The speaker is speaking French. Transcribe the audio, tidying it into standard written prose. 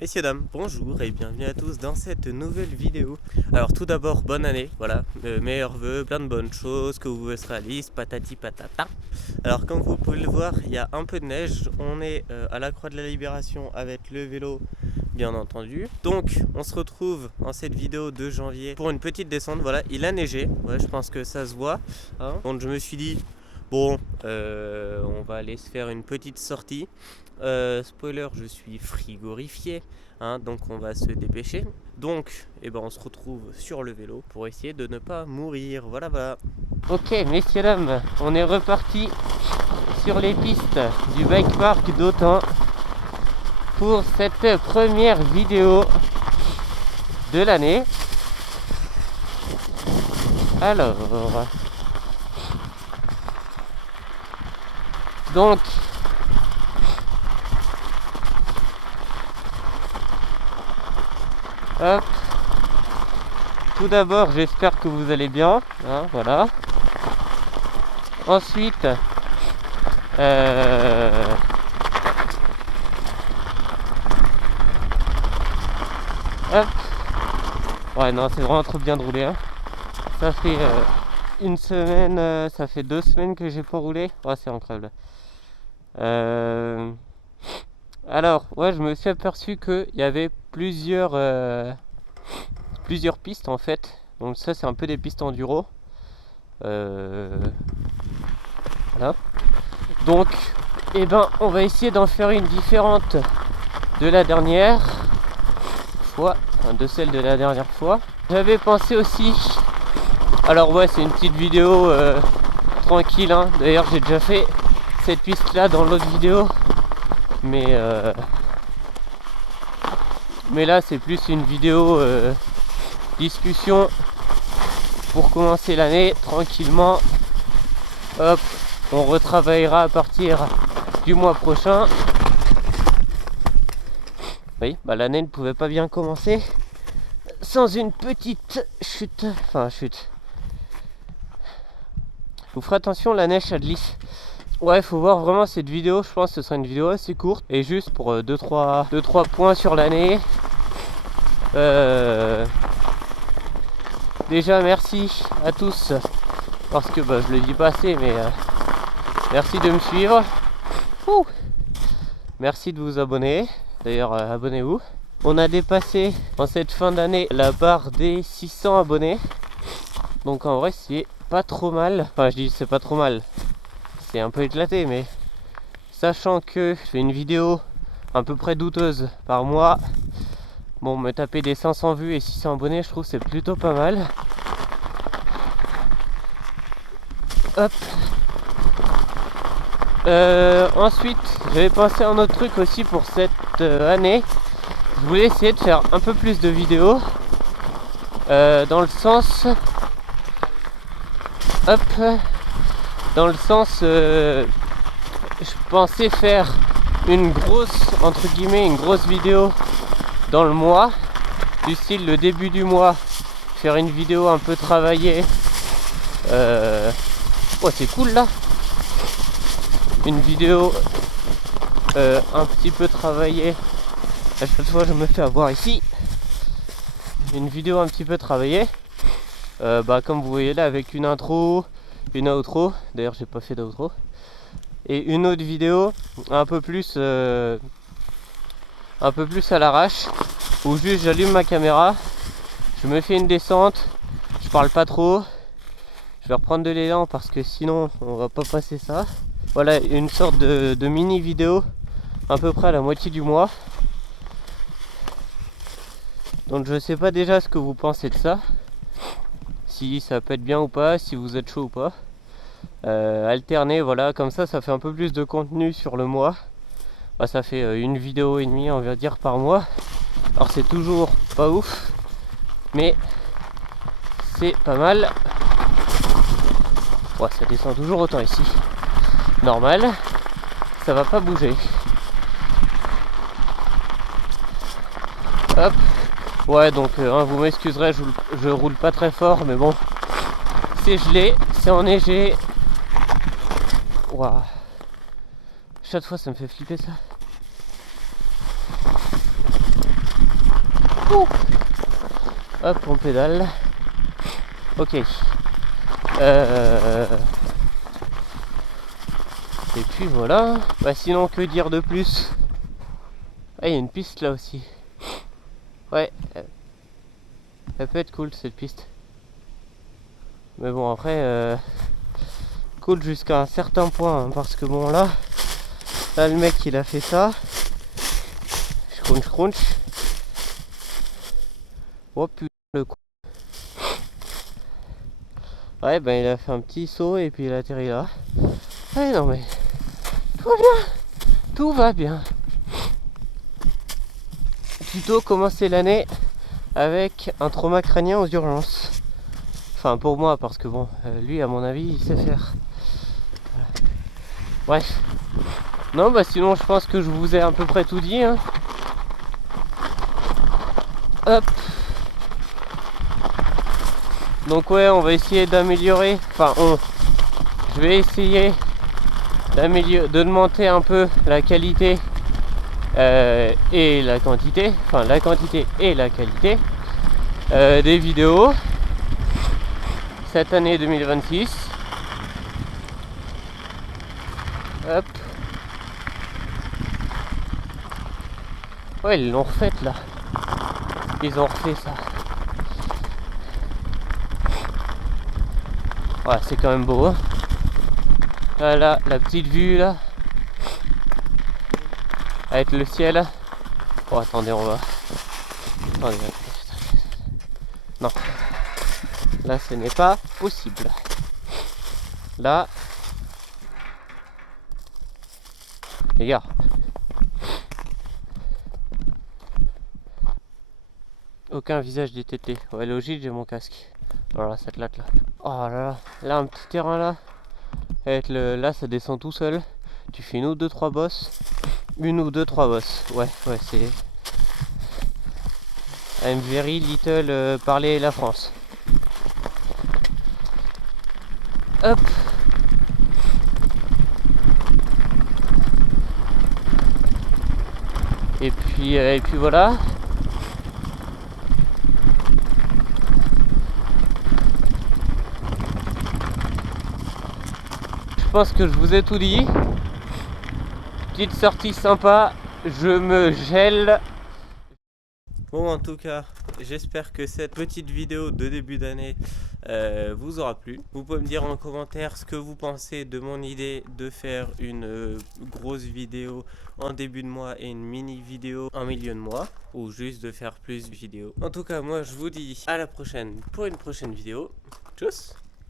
Messieurs, dames, bonjour et bienvenue à tous dans cette nouvelle vidéo. Alors tout d'abord, bonne année, voilà, meilleurs vœux, plein de bonnes choses, que vous serez réalistes, patati patata. Alors comme vous pouvez le voir, il y a un peu de neige, on est à la Croix de la Libération avec le vélo, bien entendu. Donc on se retrouve en cette vidéo de janvier pour une petite descente, voilà, il a neigé, ouais, je pense que ça se voit. Hein. Donc je me suis dit, bon, on va aller se faire une petite sortie. Spoiler, je suis frigorifié, hein, donc on va se dépêcher. Donc, on se retrouve sur le vélo pour essayer de ne pas mourir. Voilà, voilà. Ok, messieurs, dames, on est reparti sur les pistes du bike park d'Autun pour cette première vidéo de l'année. Alors, donc, hop. Tout d'abord, j'espère que vous allez bien, hein, voilà. Ensuite, hop. Ouais, non, c'est vraiment trop bien de rouler, hein. Ça fait une semaine, ça fait 2 semaines que j'ai pas roulé. Ouais, c'est incroyable. Alors, ouais, je me suis aperçu qu'il y avait plusieurs pistes en fait. Donc ça, c'est un peu des pistes enduro. Voilà. Donc, on va essayer d'en faire une différente de la dernière fois, enfin de celle de la dernière fois. J'avais pensé aussi. Alors ouais, c'est une petite vidéo tranquille, hein. D'ailleurs, j'ai déjà fait cette piste là dans l'autre vidéo. Mais là, c'est plus une vidéo discussion pour commencer l'année tranquillement. Hop, on retravaillera à partir du mois prochain. Oui, l'année ne pouvait pas bien commencer sans une petite chute. Enfin, chute. Vous ferez attention, la neige, ça glisse. Ouais, faut voir vraiment cette vidéo. Je pense que ce sera une vidéo assez courte. Et juste pour 2-3 points sur l'année. Déjà, merci à tous. Parce que je le dis pas assez, mais merci de me suivre. Ouh. Merci de vous abonner. D'ailleurs, abonnez-vous. On a dépassé en cette fin d'année la barre des 600 abonnés. Donc en vrai, c'est pas trop mal. Enfin, je dis c'est pas trop mal. C'est un peu éclaté, mais sachant que je fais une vidéo à peu près douteuse par mois, bon, me taper des 500 vues et 600 abonnés, je trouve que c'est plutôt pas mal. Hop. Ensuite, j'avais pensé à un autre truc aussi pour cette année. Je voulais essayer de faire un peu plus de vidéos dans le sens, hop, dans le sens, je pensais faire une grosse, entre guillemets, une grosse vidéo dans le mois, du style le début du mois, faire une vidéo un peu travaillée. Oh, c'est cool là. Une vidéo un petit peu travaillée. À chaque fois je me fais avoir ici. Une vidéo un petit peu travaillée. Comme vous voyez là, avec une intro, une outro. D'ailleurs j'ai pas fait d'outro. Et une autre vidéo un peu plus à l'arrache, où juste j'allume ma caméra, je me fais une descente, je parle pas trop. Je vais reprendre de l'élan parce que sinon on va pas passer ça. Voilà, une sorte de mini vidéo à peu près à la moitié du mois. Donc je sais pas déjà ce que vous pensez de ça, si ça peut être bien ou pas, si vous êtes chaud ou pas. Alterner, voilà, comme ça fait un peu plus de contenu sur le mois. Ça fait une vidéo et demie, on va dire, par mois. Alors c'est toujours pas ouf, mais c'est pas mal. Ouais, ça descend toujours autant ici. Normal, ça va pas bouger. Hop. Ouais, donc vous m'excuserez, je roule pas très fort, mais bon, c'est gelé, c'est enneigé. Waouh. Chaque fois ça me fait flipper ça. Ouh. Hop, on pédale. Ok. Et puis voilà. Bah sinon, que dire de plus? Ah, il y a une piste là aussi. Ouais. Ça peut être cool cette piste. Mais bon, après, cool jusqu'à un certain point. Hein, parce que bon, là, le mec il a fait ça. Crunch crunch. Oh putain, le con. Ouais, ben il a fait un petit saut et puis il a atterri là. Ouais, non mais. Tout va bien. Tout va bien. Plutôt commencer l'année avec un trauma crânien aux urgences. Enfin, pour moi, parce que bon, lui, à mon avis, il sait faire. Voilà. Bref. Non, bah sinon, je pense que je vous ai à peu près tout dit. Hein. Hop. Donc ouais, on va essayer d'améliorer. Enfin, je vais essayer d'augmenter un peu la qualité et la quantité. Enfin, la quantité et la qualité des vidéos cette année 2026. Hop. Ouais, ils l'ont refait là. Ils ont refait ça. Ouais, c'est quand même beau. Hein. Voilà, la petite vue là. Avec le ciel. Oh, attendez, on va. Attendez. Non. Là, ce n'est pas possible. Là. Les gars. Aucun visage détecté. Ouais, logique, j'ai mon casque. Voilà, cette latte là. Oh là là. Là, un petit terrain là. Avec là, ça descend tout seul. Tu fais une ou deux, trois bosses. Une ou deux, trois bosses. Ouais, c'est. I'm very little parler la France. Hop. Et puis voilà. Je pense que je vous ai tout dit. Petite sortie sympa. Je me gèle. Bon, en tout cas, j'espère que cette petite vidéo de début d'année vous aura plu. Vous pouvez me dire en commentaire ce que vous pensez de mon idée de faire une grosse vidéo en début de mois et une mini vidéo en milieu de mois, ou juste de faire plus de vidéos. En tout cas, moi je vous dis à la prochaine pour une prochaine vidéo. Tchuss!